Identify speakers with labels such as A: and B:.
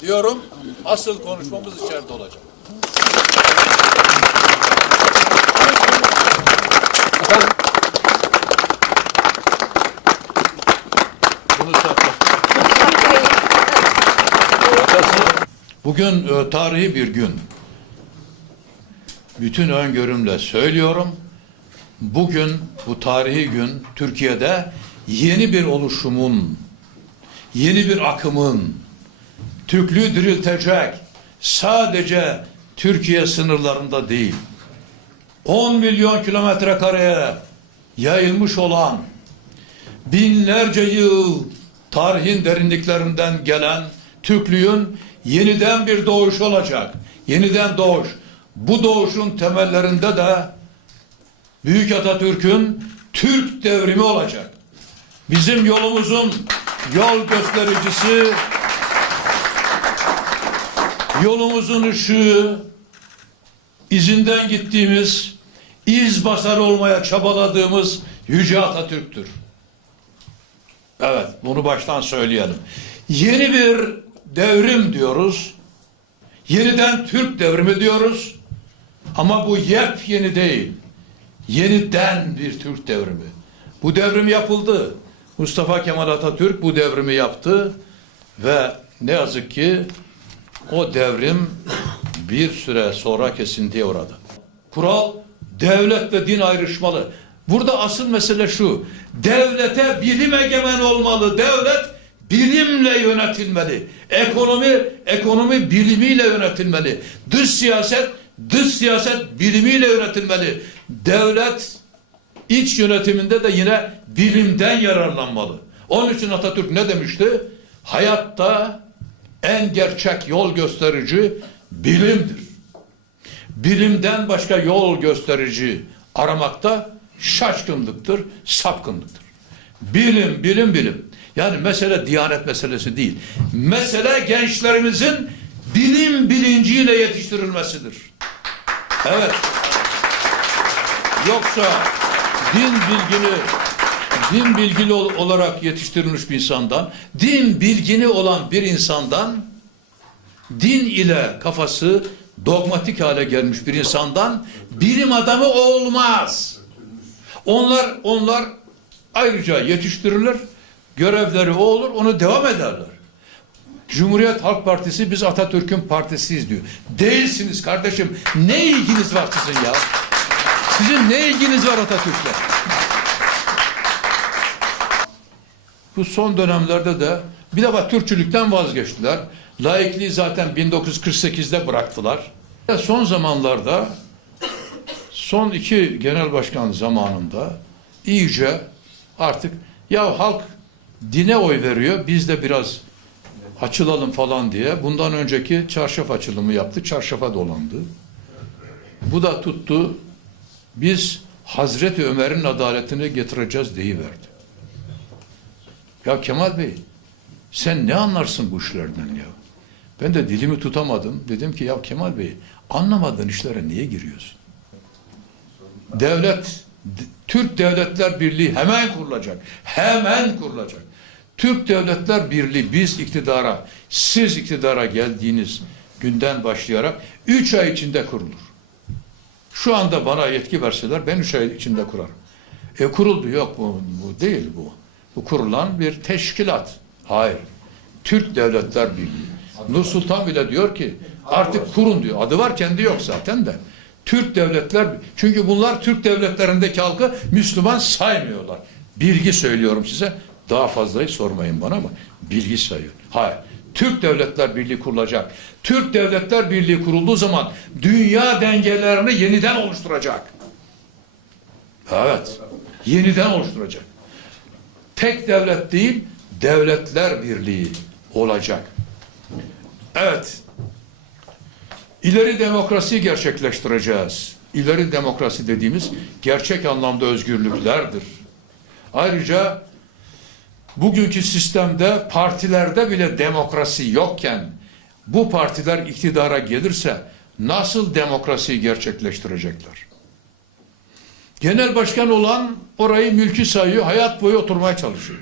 A: diyorum. Asıl konuşmamız içeride olacak. Bugün e, tarihi bir gün. Bütün öngörümle söylüyorum. Bugün bu tarihi gün Türkiye'de yeni bir oluşumun, yeni bir akımın, Türklüğü diriltecek sadece Türkiye sınırlarında değil, 10 milyon kilometre kareye yayılmış olan binlerce yıl tarihin derinliklerinden gelen Türklüğün yeniden bir doğuş olacak. Yeniden doğuş. Bu doğuşun temellerinde de Büyük Atatürk'ün Türk devrimi olacak. Bizim yolumuzun yol göstericisi yolumuzun ışığı izinden gittiğimiz iz basar olmaya çabaladığımız Yüce Atatürk'tür. Evet, bunu baştan söyleyelim. Yeni bir devrim diyoruz. Yeniden Türk devrimi diyoruz. Ama bu yepyeni değil. Yeniden bir Türk devrimi. Bu devrim yapıldı. Mustafa Kemal Atatürk bu devrimi yaptı ve ne yazık ki o devrim bir süre sonra kesintiye uğradı. Kural devlet ve din ayrışmalı. Burada asıl mesele şu. Devlete bilim egemen olmalı. Devlet bilimle yönetilmeli. Ekonomi ekonomi bilimiyle yönetilmeli. Dış siyaset dış siyaset bilimiyle yönetilmeli. Devlet iç yönetiminde de yine bilimden yararlanmalı. Onun için Atatürk ne demişti? Hayatta en gerçek yol gösterici bilimdir. Bilimden başka yol gösterici aramakta şaşkınlıktır, sapkınlıktır. Bilim, bilim, bilim. Yani mesele diyanet meselesi değil. Mesele gençlerimizin bilim bilinciyle yetiştirilmesidir. Evet. Yoksa din bilgini din bilgili ol- olarak yetiştirilmiş bir insandan, din bilgini olan bir insandan, din ile kafası dogmatik hale gelmiş bir insandan bilim adamı olmaz. Onlar onlar ayrıca yetiştirilir, görevleri o olur, onu devam ederler. Cumhuriyet Halk Partisi biz Atatürk'ün partisiyiz diyor. Değilsiniz kardeşim. Ne ilginiz var sizin ya? Sizin ne ilginiz var Atatürk'le? Bu son dönemlerde de bir defa Türkçülükten vazgeçtiler. Laikliği zaten 1948'de bıraktılar. Son zamanlarda son iki genel başkan zamanında iyice artık ya halk dine oy veriyor biz de biraz açılalım falan diye bundan önceki çarşaf açılımı yaptı. Çarşafa dolandı. Bu da tuttu. Biz Hazreti Ömer'in adaletini getireceğiz deyiverdi. Ya Kemal Bey sen ne anlarsın bu işlerden ya? Ben de dilimi tutamadım. Dedim ki ya Kemal Bey anlamadığın işlere niye giriyorsun? Devlet, Türk Devletler Birliği hemen kurulacak. Hemen kurulacak. Türk Devletler Birliği biz iktidara, siz iktidara geldiğiniz günden başlayarak üç ay içinde kurulur. Şu anda bana yetki verseler ben üç ay içinde kurarım. E kuruldu yok bu, bu değil. Bu kurulan bir teşkilat. Hayır. Türk Devletler Birliği. Nur Sultan bile diyor ki artık kurun diyor. Adı var kendi yok zaten de. Türk Devletler çünkü bunlar Türk devletlerindeki halkı Müslüman saymıyorlar. Bilgi söylüyorum size. Daha fazlayı sormayın bana ama bilgi sayıyor. Hayır. Türk Devletler Birliği kurulacak. Türk Devletler Birliği kurulduğu zaman dünya dengelerini yeniden oluşturacak. Evet. Yeniden oluşturacak. Tek devlet değil, devletler birliği olacak. Evet. İleri demokrasi gerçekleştireceğiz. İleri demokrasi dediğimiz gerçek anlamda özgürlüklerdir. Ayrıca bugünkü sistemde partilerde bile demokrasi yokken bu partiler iktidara gelirse nasıl demokrasiyi gerçekleştirecekler? Genel başkan olan orayı mülkü sayıyor, hayat boyu oturmaya çalışıyor.